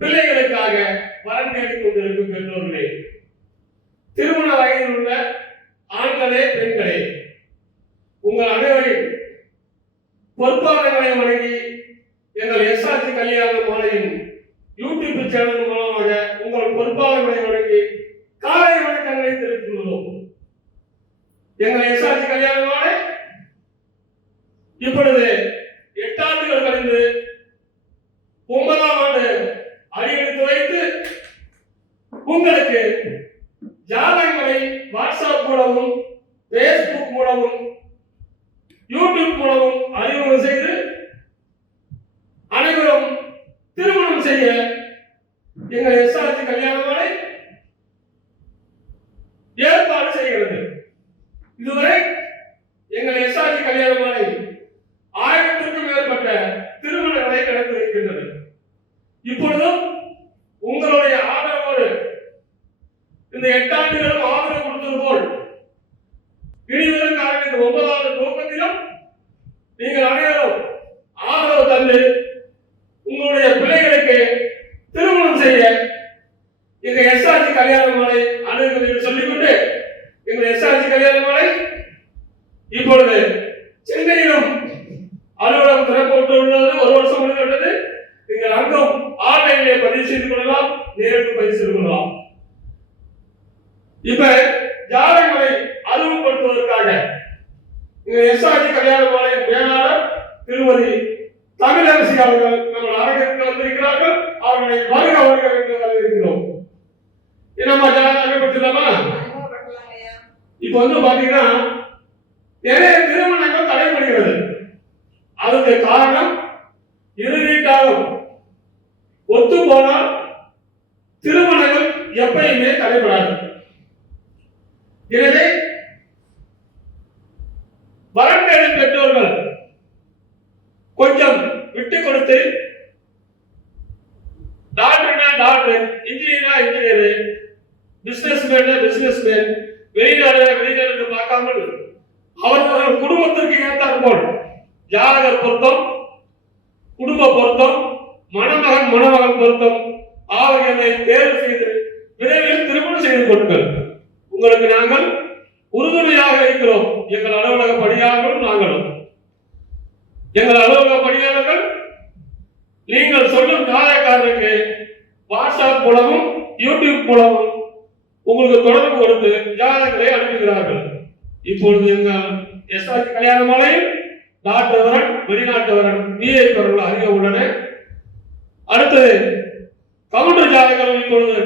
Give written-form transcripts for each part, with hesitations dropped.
பிள்ளைகளுக்காக வரன் தேடிக் கொண்டிருக்கும் பெற்றோர்களே, திருமண வயதில் உள்ள ஆண்களே பெண்களே, உங்கள் அனைவரின் பொறுப்பாளர்களை வழங்கி எங்கள் எஸ்ஆர்ஜி கல்யாண மாலையின் யூடியூப் சேனல் மூலமாக உங்கள் பொறுப்பாளர்களை வழங்கி காலை வணக்கங்களை தெரிவித்துக் கொள்கிறோம். எங்கள் எஸ்ஆர்ஜி கல்யாண மாலை இப்பொழுது 8 ஆண்டுகள் கழிந்து 9ஆம் ஆண்டு அடியெடுத்து வைத்து உங்களுக்கு ஜாதகங்களை வாட்ஸ்அப் மூலமும் பேஸ்புக் மூலமும் யூடியூப் மூலமும் அறிமுகம் செய்து அனைவரும் திருமணம் செய்ய எங்கள் எஸ்ஆர்ஜி கல்யாண மாலை ஏற்பாடு செய்கிறது. இதுவரை எங்கள் எஸ்ஆர்ஜி கல்யாண மாலை 1000க்கும் மேற்பட்ட திருமணங்களை நடத்தி வைக்கின்றது. இப்பொழுதும் உங்களுடைய ஆதரவோடு இந்த 8 ஆண்டுகளும் ஆதரவு கொடுத்தது போல் இனிவரும் காலத்தில் 9வது துவக்கத்திலும் நீங்கள் அனைவரும் ஆதரவு தந்து உங்களுடைய பிள்ளைகளுக்கு திருமணம் செய்ய எங்கள் எஸ்ஆர்ஜி கல்யாண மாலை அணுகுங்கள் என்று சொல்லிக்கொண்டு எங்கள் எஸ்ஆர்ஜி கல்யாண மாலை இப்பொழுது சென்னையிலும் அலுவலகம் திறக்கப்பட்டுள்ளது. 1 வருஷம் முடிந்துவிட்டது. நீங்கள் அங்கும் ஆன்லைனிலே பதிவு செய்து கொள்ளலாம், நேரில் பதிவு செய்து கொள்ளலாம். இப்ப ஜாதகங்களை அறிமுகப்படுத்துவதற்காக எஸ்ஆர்ஜி கல்யாண மாலை மேலாளர் திருமதி தமிழரசி அவர்கள் நம்ம அரங்கிற்கு வந்திருக்கிறார்கள். அவர்களை வருக வருக என்று வரவேற்கிறோம். என்னம்மா ஜாதகம் அறிமுகப்படுத்தலாமா? இப்ப பாத்தீங்கன்னா நிறைய திருமணங்கள் தடைபடுகிறது. அதுக்கு காரணம் இறுதிக்காலம் ஒத்து போனால் திருமணங்கள் எப்பயுமே தடைபடாது. எனவே வரன் தேடும் பெற்றோர்கள் கொஞ்சம் விட்டு கொடுத்து டாக்டர்னா டாக்டர், இன்ஜினியரா இன்ஜினியர், பிசினஸ்மேன் பிசினஸ்மேன், வெளிநாடு என்று பார்க்காமல் அவர்கள் குடும்பத்திற்கு ஏற்றார் போல் ஜாதகர் பொருத்தம், குடும்ப பொருத்தம், மணமகன் மணமகன் பொருத்தம் ஆகியவை தேர்வு செய்து விரைவில் திருமணம் செய்து கொடுங்கள். உங்களுக்கு நாங்கள் உறுதுணையாக இருக்கிறோம். எங்கள் அலுவலக பணியாளர்களும் நாங்களும். எங்கள் அலுவலக பணியாளர்கள் நீங்கள் சொல்லும் ஜாதகக்காரருக்கு வாட்ஸ்அப் மூலமும் யூடியூப் மூலமும் உங்களுக்கு தொடர்பு கொடுத்து ஜாதகங்களை அனுப்புகிறார்கள். இப்பொழுது எங்கள் எஸ்ஆர்ஜி கல்யாண மாலையில் டாக்டர் வரன், வெளிநாட்டு வரன், பிஐ வரன் அறிய உள்ளன. அடுத்தது கவுண்டர் ஜாதகங்கள் இப்பொழுது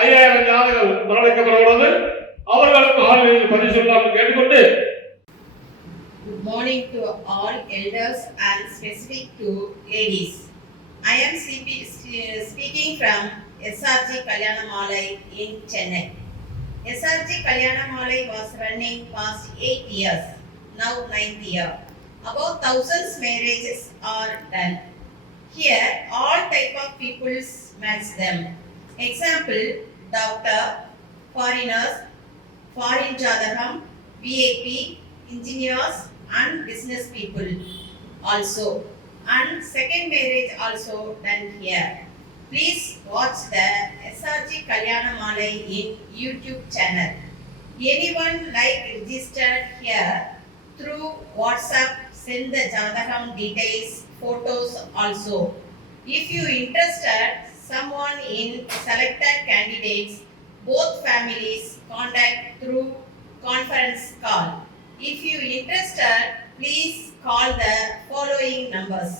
5000 ஜாதகங்கள் வரவழைக்கப்பட உள்ளது. அவர்களுக்கு ஆன்லைனில் பதிவு சொல்லலாம் கேட்டுக்கொண்டு. Good morning to all elders and specific to ladies. I am speaking from SRG Kalyana Malai in Chennai. SRG Kalyana Malai was running past 8 years, now 9th year. About thousands marriages are done. Here, all type of peoples match them. Example, doctor, foreigners, foreign jadagam, VIP, engineers and business people also. And second marriage also done here. Please watch the SRG Kalyana Malai in YouTube channel. Anyone like registered here through WhatsApp, send the Jadagam details, photos also. If you interested someone in selected candidates, both families contact through conference call. If you interested, please call the following numbers: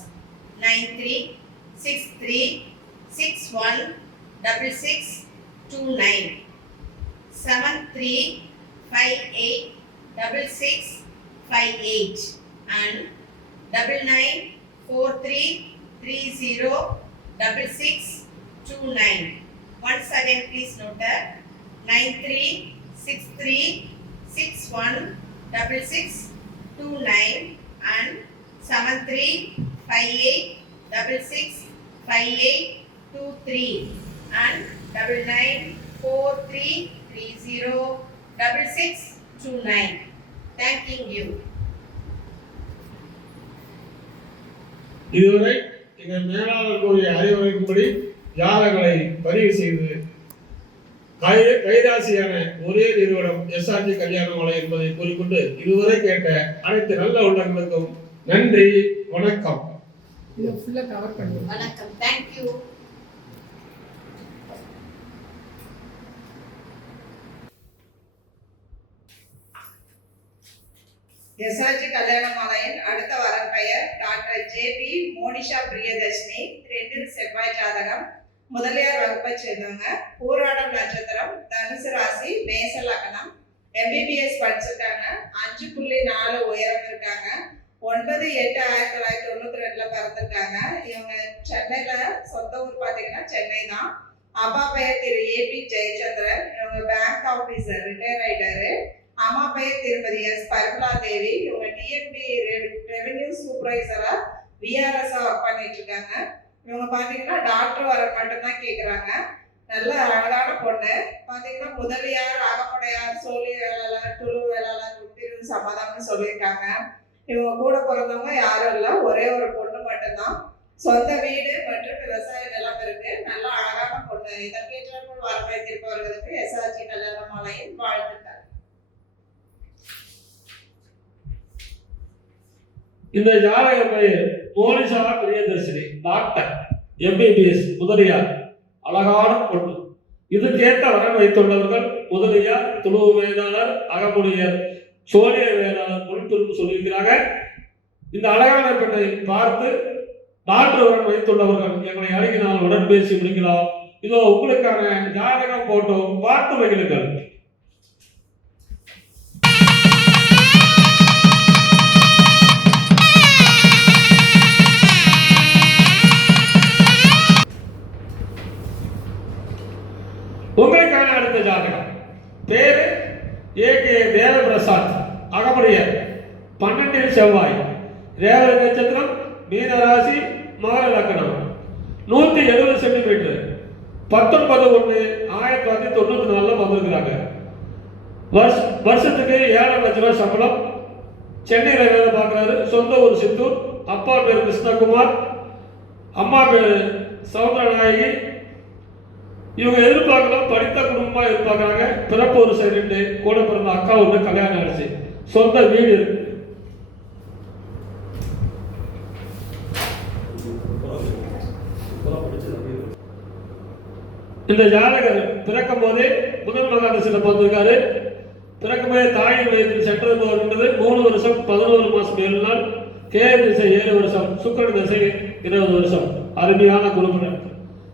9363616629, 73586658 and 9943306629. Once again, please note that 9363616629 and 7358665823 and 9943306629. Thanking you. இதுவரை எங்கள் மேலாளர் கூறிய அறிவுரைக்கும்படி ஜாதகங்களை பதிவு செய்து கைராசியான ஒரே நிறுவனம் SRG கல்யாண மாலை என்பதை கூறிக்கொண்டு இதுவரை கேட்ட அனைத்து நல்ல உள்ளங்களுக்கும் நன்றி, வணக்கம். வணக்கம். தேங்க்யூ. எஸ்ஆர்ஜி கல்யாண மாலையின் அடுத்த வரன் பெயர் டாக்டர் ஜே.பி. மோனிஷா பிரியதர்ஷினி. 2 செவ்வாய் ஜாதகம், முதலியார் வகுப்பை சேர்ந்தவங்க, பூராடம் நட்சத்திரம், தனுசு ராசி, மேச லக்னம், எம்பிபிஎஸ் படிச்சிருக்காங்க, 5.4 உயரம் இருக்காங்க, 9/8/1992 பிறந்திருக்காங்க. இவங்க சென்னையில சொந்த ஊர் பாத்தீங்கன்னா சென்னை தான். அப்பா பெயர் திரு ஏ.பி. ஜெயச்சந்திரன். இவங்க பேங்க் ஆபீசர், ரிட்டையர் ஆயிட்டாரு. அம்மா பெயர் திருமதி எஸ். பரிமலா தேவி. இவங்க டிஎன்பி ரெவென்யூ சூப்பர்வைசரா விஆர்எஸ் ஒர்க் பண்ணிட்டு இருக்காங்க. இவங்க பாத்தீங்கன்னா டாக்டர் வர மட்டும்தான் கேக்குறாங்க. நல்ல அழகான பொண்ணு. பாத்தீங்கன்னா முதலியார், அகமுடையார், சோழி வேளாளர், துளு வேளாளர், உத்திரிவு சமாதானம் சொல்லியிருக்காங்க. இவங்க கூட பிறந்தவங்க யாரும் இல்லை, ஒரே ஒரு பொண்ணு மட்டும்தான். சொந்த வீடு மற்றும் விவசாய நிலம் இருக்கு. நல்ல அழகான பொண்ணு. இதற்கேற்றாற்போல் வரவை திருப்பவர்களுக்கு எஸ்ஆர்ஜி கல்யாண மாலையின் வாழ்த்துக்கள். இந்த ஜாதக பெயர் மோனிஷா பிரியதர்ஷினி, டாக்டர், எம்பிபிஎஸ், முதலியார், அழகான பொண்ணு. இதுக்கேற்ற வரன் வைத்துள்ளவர்கள் முதலியார், துளு வேளாளர், அகமுடையர், சோழிய வேளாளர், பொருட்புரிவு சொல்லியிருக்கிறாங்க. இந்த அழகான பெண்ணை பார்த்து டாக்டர் வரன் வைத்துள்ளவர்கள் எங்களை அணுகினால் உடன் பேசி முடிக்கலாம். இதோ உங்களுக்கான ஜாதகம் போட்டோ பார்த்து மகிழுங்கள். உங்களுக்கான அடுத்த ஜாதகம் பேரு ஏ.கே. தேவபிரசாத், அகமுடையர், 12 செவ்வாய், ரேவதி நட்சத்திரம், மீன ராசி, மகர லக்னம், 170 சென்டிமீட்டர், 19/1/1994 வந்திருக்கிறாங்க. வருஷத்துக்கு 7 லட்சம் ரூபாய் சம்பளம். சென்னையில வேலை பார்க்குறாரு. சொந்த ஊர் சித்தூர். அப்பா பேர் கிருஷ்ணகுமார், அம்மா பேர் சௌந்தரநாயகி. இவங்க எதிர்பார்க்கலாம் படித்த குடும்பமா எதிர்பார்க்கறாங்க. பிறப்பு ஒரு சைடு, கூட பிறந்த அக்கா ஒன்று கல்யாணம் ஆயிடுச்சு. சொந்த வீடு இருக்கு. இந்த ஜாதகர் பிறக்கும் போதே முதல் மகாதசில பிறந்திருக்காரு. பிறக்கும் போதே தாயின் வயதில் சென்றது போகின்றது. 3 வருஷம் 11 மாசம் 7 நாள். கேது திசை 7 வருஷம், சுக்கிர திசை 20 வருஷம். அருமையான குடும்பம்.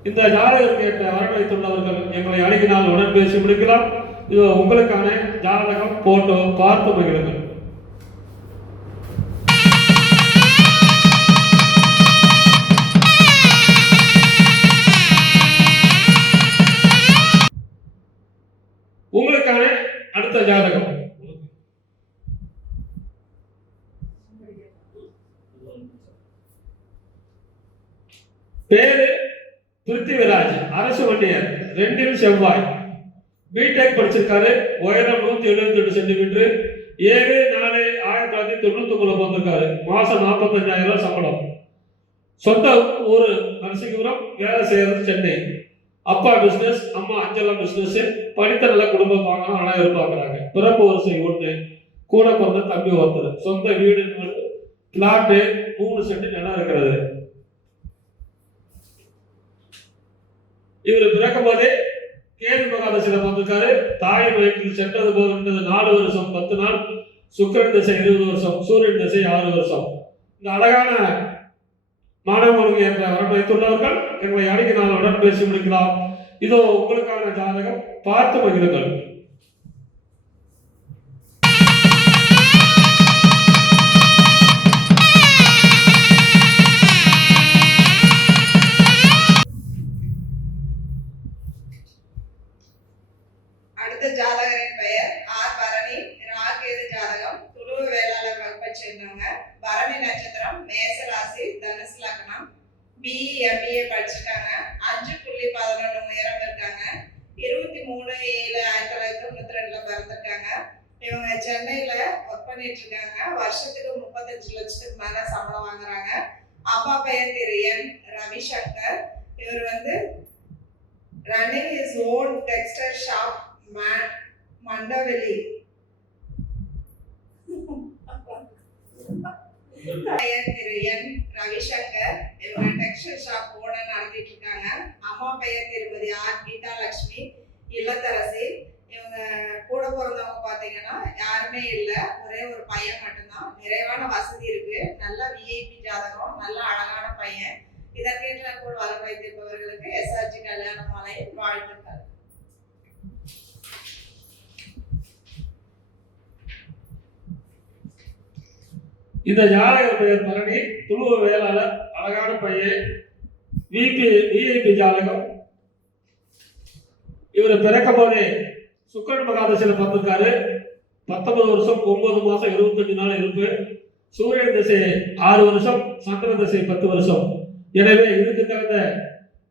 இந்த ஜாதகருக்கு ஏற்ற வரன் வைத்துள்ளவர்கள் எங்களை அணுகினால் உடன் பேசி முடிக்கலாம். இது உங்களுக்கான ஜாதகம் போட்டோ பார்த்து மகிழுங்கள். உங்களுக்கான அடுத்த ஜாதகம் பேரு பிருத்திவிராஜ், அரசு வண்டியர், 2 செவ்வாய், பிடெக் படிச்சிருக்காரு. உயரம் 178 சென்டிமீட்டர், 7/4/1999 வந்திருக்காரு. மாசம் 45,000 சம்பளம். சொந்த ஊர் நரசிங்கபுரம், வேலை செய்யறது சென்னை. அப்பா பிசினஸ், அம்மா அஞ்சலம் பிசினஸ். படித்த நல்ல குடும்பம் பார்க்கணும், நல்லா எதிர்பார்க்கிறாங்க. பிறப்பு வரிசை 1, கூட பிறந்த தம்பி ஒருத்தர். சொந்த வீடு, பிளாட்டு, 3 சென்ட் நிலம் இருக்கிறது. இவர் பிறக்கும் போதே கேது மகாதசில வந்திருக்காரு. தாயின் வயிற்றில் சென்றது போகின்றது 4 வருஷம் 10 நாள். சுக்கிரன் திசை 20 வருஷம், சூரியன் திசை 6 வருஷம். இந்த அழகான மாணவர்களுக்கு என்ற வரன் வைத்துள்ளவர்கள் எங்களை அணுகினால் உடன் பேசி முடிக்கலாம். இதோ உங்களுக்கான ஜாதகம் பார்த்து மகிழுங்கள். அடுத்த ஜாதகரின் பெயர் ஆர். பரணி, ராகேது ஜாதகம், துளு வேளாளர் வகுப்பை சேர்ந்தவங்க, பரணி நட்சத்திரம், மேச ராசி, தனுசு லக்னம், BE/MBA படிச்சிருக்காங்க. 5.11 உயரம் இருக்காங்க. 23/7/1992 பிறந்திருக்காங்க. இவங்க சென்னையில ஒர்க் பண்ணிட்டு இருக்காங்க. வருஷத்துக்கு 35 லட்சத்துக்கு மேல சம்பளம் வாங்குறாங்க. அப்பா பெயர் திரு என். ரவிசங்கர். இவர் running his own textile shop, Mandaveli. பெயர் திரு என் ரவிசங்கர். இவங்க டெக்ஸ்டைல் ஷாப் ஓனர் நடத்திட்டு இருக்காங்க. அம்மா பெயர் திருமதி ஆர் கீதா லட்சுமி இல்லத்தரசி. இவங்க கூட பிறந்தவங்க பாத்தீங்கன்னா யாருமே இல்லை, ஒரே ஒரு பையன் மட்டும்தான். நிறைவான வசதி இருக்கு, நல்ல விஐபி ஜாதகம், நல்ல அழகான பையன். இதற்கேற்ற போல் வர வைத்திருப்பவர்களுக்கு எஸ்ஆர்ஜி கல்யாண மாலையின் வாழ்த்துக்கள். இந்த ஜாதக பெயர் பரணி, துளுவ வேளாளர், அழகான பையன், விஐபி ஜாதகம். இவர் பிறக்கும் போதே சுக்கிரன் மகாதசையில பார்த்திருக்காரு. 19 வருஷம் 9 மாசம் 25 நாள் இருப்பு. சூரியன் திசை 6 வருஷம், சந்திர திசை 10 வருஷம். எனவே இதுக்கு தகுந்த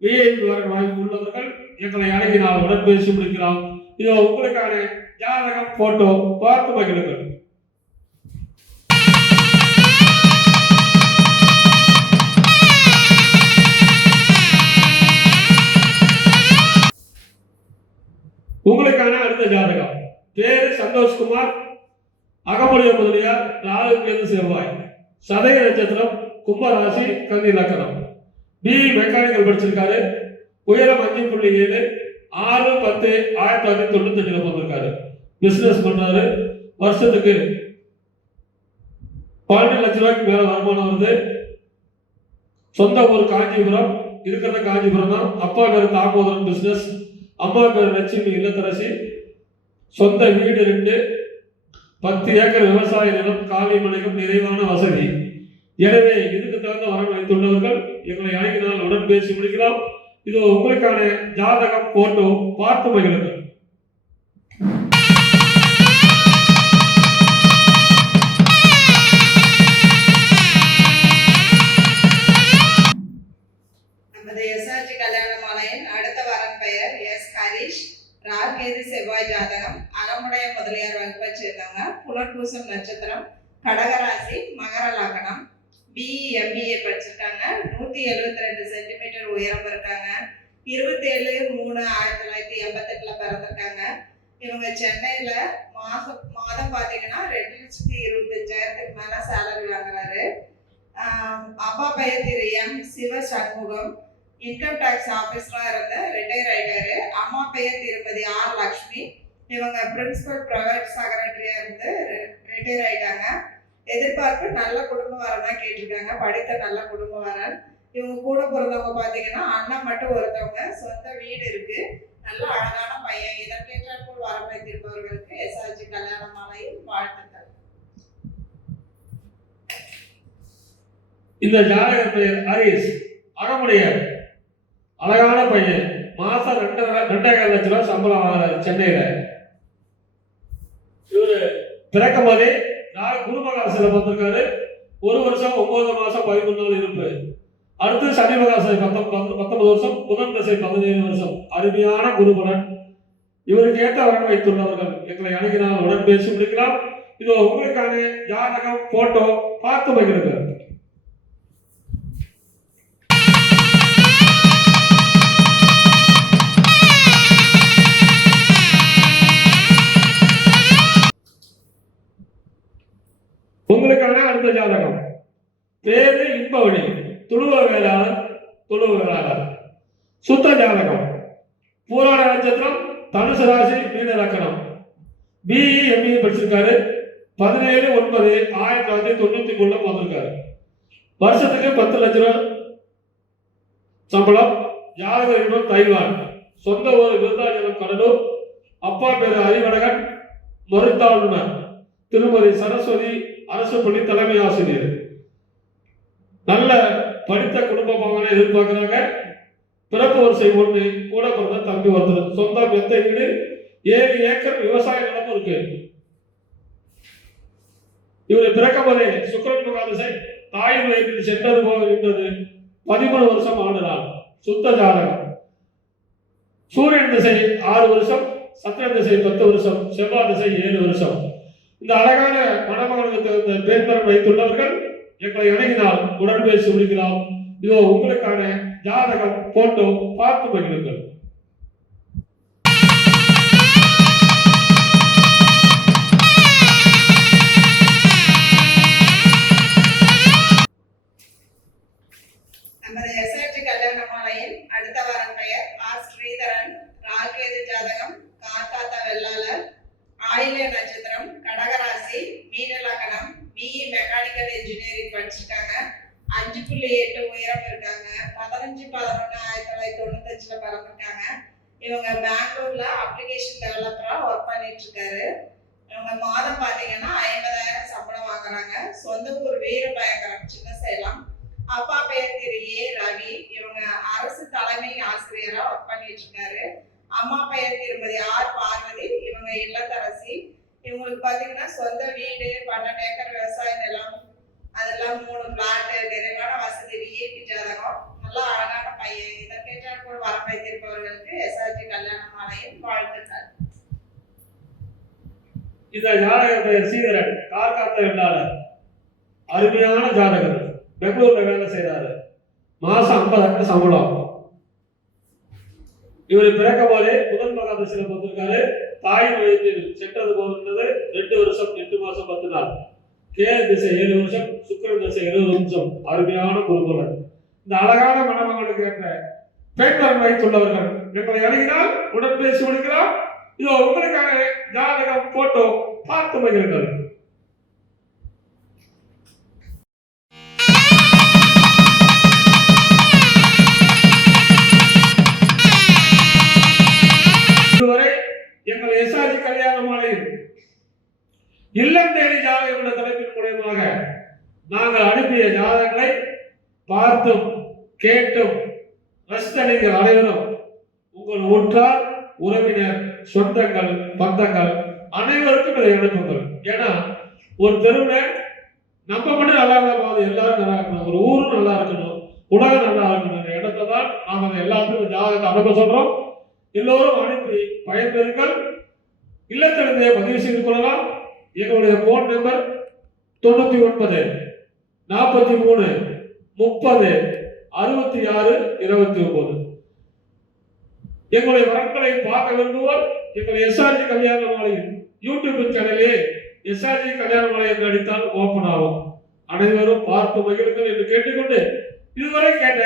விஐபி வர வாய்ப்பு உள்ளவர்கள் எங்களை அணுகினால் உடன் பேசி முடிக்கலாம். இதோ உங்களுக்கான ஜாதகம் போட்டோ பார்த்து மகிழுங்கள். உங்களுக்கான அடுத்த ஜாதகம். பேரு சந்தோஷ்குமார், அகமுடைய முதலியார், ராகு கேது செவ்வாய், சதய நட்சத்திரம், கும்பராசி, கன்னி லக்கணம். பிஇ மெக்கானிக்கல் படிச்சிருக்காரு. உயரம் 5.7, 6/10/1998 பிறந்திருக்காரு. பிசினஸ் பண்றாரு. வருஷத்துக்கு 12 லட்சம் ரூபாய்க்கு மேல வருமானம் வருது. சொந்த ஊர் காஞ்சிபுரம், இருக்கிறத காஞ்சிபுரம் தான். அப்பா பேர் தாமோதரன், பிசினஸ். அம்மா பேர் லட்சுமி இல்லத்தரசி. சொந்த வீடு 2, 10 ஏக்கர் விவசாய நிலம், காலி மனைக்கும் நிறைவான வசதி. எனவே இதுக்கு தகுந்த வரன் வைத்துள்ளவர்கள் எங்களை அழைக்கினால் உடன் பேசி முடிக்கலாம். இதோ உங்களுக்கான ஜாதகம் போட்டோ பார்த்து மகிழுங்கள். நமது எஸ்ஆர்ஜி கல்யாண மாலையின் அடுத்த வரன் பெயர் எஸ் ஹரிஷ். ராகேது செவ்வாய் ஜாதகம், அகமுடைய முதலியார் வகுப்பை சேர்ந்தவங்க. புனர்பூசம் நட்சத்திரம், கடகராசி, மகர லக்னம். பிஇ எம்பிஏ படிச்சிருக்காங்க. 172 சென்டிமீட்டர் உயரம் இருக்காங்க. 27/3/1988 பிறந்திருக்காங்க. இவங்க சென்னையில மாதம் பாத்தீங்கன்னா 2,25,000 மேல சேலரி வாங்குறாரு. அப்பா பெயர் திரு எம் சிவ சண்முகம், இன்கம் டாக்ஸ் ஆபீஸ்ல இருந்து ரிட்டையர் ஆயிட்டாரு. அம்மா பெயர் திருமதி ஆர் லட்சுமி. இவங்க பிரின்சிபல் பிரைவேட் செக்ரட்டரியா இருந்து ரிட்டையர் ஆயிட்டாங்க. எதிர்பார்ப்பு நல்ல குடும்ப வரனா கேட்டிருக்காங்க, படித்த நல்ல குடும்ப வரன். இவங்க கூட பிறந்தவங்க பாத்தீங்கன்னா அண்ணன் மட்டும் ஒருத்தவங்க. சொந்த வீடு இருக்கு, நல்ல அழகான பையன். இதற்கேற்றாற்போல் வரம் வைத்திருப்பவர்களுக்கு எஸ்ஆர்ஜி கல்யாண மாலையின் வாழ்த்துக்கள். இந்த ஜாதக பெயர் ஹரிஷ், அகமுடையார், அழகான பையன். மாசம் 2.25 லட்சம் ரூபாய் சம்பளம் வாங்குறாரு சென்னையில. இவரு பிறக்கும் போதே குருமகாசில பார்த்திருக்காரு. 1 வருஷம் 9 மாசம் 13 நாள் இருப்பு. அடுத்து சனி மகாசை 19 வருஷம், புதன் தசை 17 வருஷம். அருமையான குருபலன். இவருக்கு ஏற்ற வரன் வைத்துள்ளவர்கள் எங்களை அணுகினால் உடன் பேசி முடிக்கலாம். இதோ உங்களுக்கான ஜாதகம் போட்டோ பார்த்து மகிழுங்கள். உங்களுக்கான அடுத்த ஜாதகம். பேரு இன்பவழி, துளுவ வேளாளர், சுத்த ஜாதகம். பூராட நட்சத்திரம், தனுசு ராசி, மீன லக்கணம். பிஇ எம்பிஏ படிச்சிருக்காரு. 17/9/1993 வந்திருக்காரு. வருஷத்துக்கு 10 லட்சம் ரூபாய் சம்பளம். ஜாதக இடம் தைவான். சொந்த ஊர் விருதாச்சலம், கடலூர். அப்பா பேரு அறிவழகன், மருத்தாளுநர் திருமதி சரஸ்வதி, அரசு பள்ளி தலைமை ஆசிரியர். நல்ல படித்த குடும்ப பகவானை எதிர்பார்க்கிறாங்க. பிறப்பு வரிசை 1, கூட பிறந்த தம்பி ஒருத்தர். சொந்த மெத்த வீடு, 7 ஏக்கர் விவசாய நிலமும் இருக்கு. இவரு பிறக்கும் போதே சுக்கிரன் மகாதசை, தாயின் வயிற்றில் சென்றது போகின்றது. 13 வருஷம் ஆண்டுதான். சுத்த ஜாதகம். சூரியன் திசை 6 வருஷம், சந்திரன் திசை 10 வருஷம், செவ்வாய் திசை 7 வருஷம். இந்த அழகான மணமகனுக்கு தகுந்த பேர்பலன் வைத்துள்ளவர்கள் எங்களை அணுகினால் உடன் பேசி முடிக்கலாம். இதோ உங்களுக்கான ஜாதகம் போட்டோ பார்த்து மகிழுங்கள். அடுத்த வரன் பெயர் ஆர் ஸ்ரீதரன், ராகேது ஜாதகம், காத்தாத்த வெள்ளாளர், ஆயில்ய நட்சத்திரம், கடகராசி, மீன லக்னம், பிஇ மெக்கானிக்கல் இன்ஜினியரிங் படிச்சிருக்காங்க. 5.8 உயரம் இருக்காங்க. 15/11/1995 பிறந்திருக்காங்க. இவங்க பெங்களூர்ல அப்ளிகேஷன் டெவலப்பரா ஒர்க் பண்ணிட்டு இருக்காரு. இவங்க மாதம் பாத்தீங்கன்னா 50,000 சம்பளம் வாங்குறாங்க. சொந்த ஊர் வீரபயங்கரம், சின்ன சேலம். அப்பா பெயர் திரு ஏ ரவி. இவங்க அரசு தலைமை ஆசிரியரா ஒர்க் பண்ணிட்டு இருக்காரு. அம்மா பெயர் திருமதி ஆர் பார்வதி. இவங்க இல்லத்தரசி. இவங்களுக்கு பாத்தீங்கன்னா சொந்த வீடு, 12 ஏக்கர் விவசாய நிலம், அதெல்லாம் 3 பிளாட், நிறைவான வசதி, விஐபி ஜாதகம், நல்லா அழகான பையன். இதை கேட்டால் கூட வரம் வைத்திருப்பவர்களுக்கு எஸ்ஆர்ஜி கல்யாண மாலையின் வாழ்த்துக்கள். இந்த ஜாதக பெயர் ஸ்ரீதரன், கார்காத்த வெள்ளாளர், அருமையான ஜாதகர். பெங்களூர்ல வேலை செய்யறாரு. மாசம் 50,000 சம்பளம். இவர் பிறக்கும் போதே முதல் மகாதசில போட்டிருக்காரு. தாயின் வயதில் சென்றது போகின்றது 2 வருஷம் 8 மாசம் 10 நாள். கேது திசை 7 வருஷம், சுக்கிரன் திசை 20 நிமிஷம். அருமையான குருகுலன். இந்த அழகான மணமகளுக்கு ஏற்ற பெண் வரன் வைத்துள்ளவர்கள் எங்களை அணுகினால் உடன் பேசி முடிக்கலாம். இதோ உங்களுக்கான ஜாதகம் போட்டோ பார்த்து மகிழ்கள். இதுவரை எங்கள் எஸ்ஆர்ஜி கல்யாண மாலையில் இல்லம் தேடி ஜாதகம் என்ற தலைப்பின் மூலமாக நாங்கள் அனுப்பிய ஜாதகங்களை பார்த்தும் கேட்டும் ரசித்த நீங்கள் அனைவரும் உங்கள் உற்றார், உறவினர், சொந்தங்கள், பந்தங்கள் அனைவருக்கும் இதை அனுப்புங்கள். ஏன்னா ஒரு தெருவில் நம்ம மட்டும் நல்லா இருந்தால் எல்லாரும் நல்லா இருக்கணும், ஒரு ஊரும் நல்லா இருக்கணும், உலகம் நல்லா இருக்கணும் இடத்துல தான் நாம் அதை எல்லாத்துக்கும் ஜாதகத்தை அனுப்ப சொல்றோம். எல்லோரும் அனுப்பி பயன்பெறுங்கள். இல்லத்திலிருந்தே பதிவு செய்து கொள்ளலாம். எங்களுடைய போன் நம்பர் 99 43 30 66 29. எங்களுடைய வரன்களை பார்க்க விரும்புவோர் எங்கள் எஸ்ஆர்ஜி கல்யாண மாலையில் யூடியூப் சேனலே எஸ்ஆர்ஜி கல்யாண மாலை என்று அடித்தால் ஓபன் ஆகும். அனைவரும் பார்த்து மகிழுங்கள் என்று கேட்டுக்கொண்டு இதுவரை கேட்ட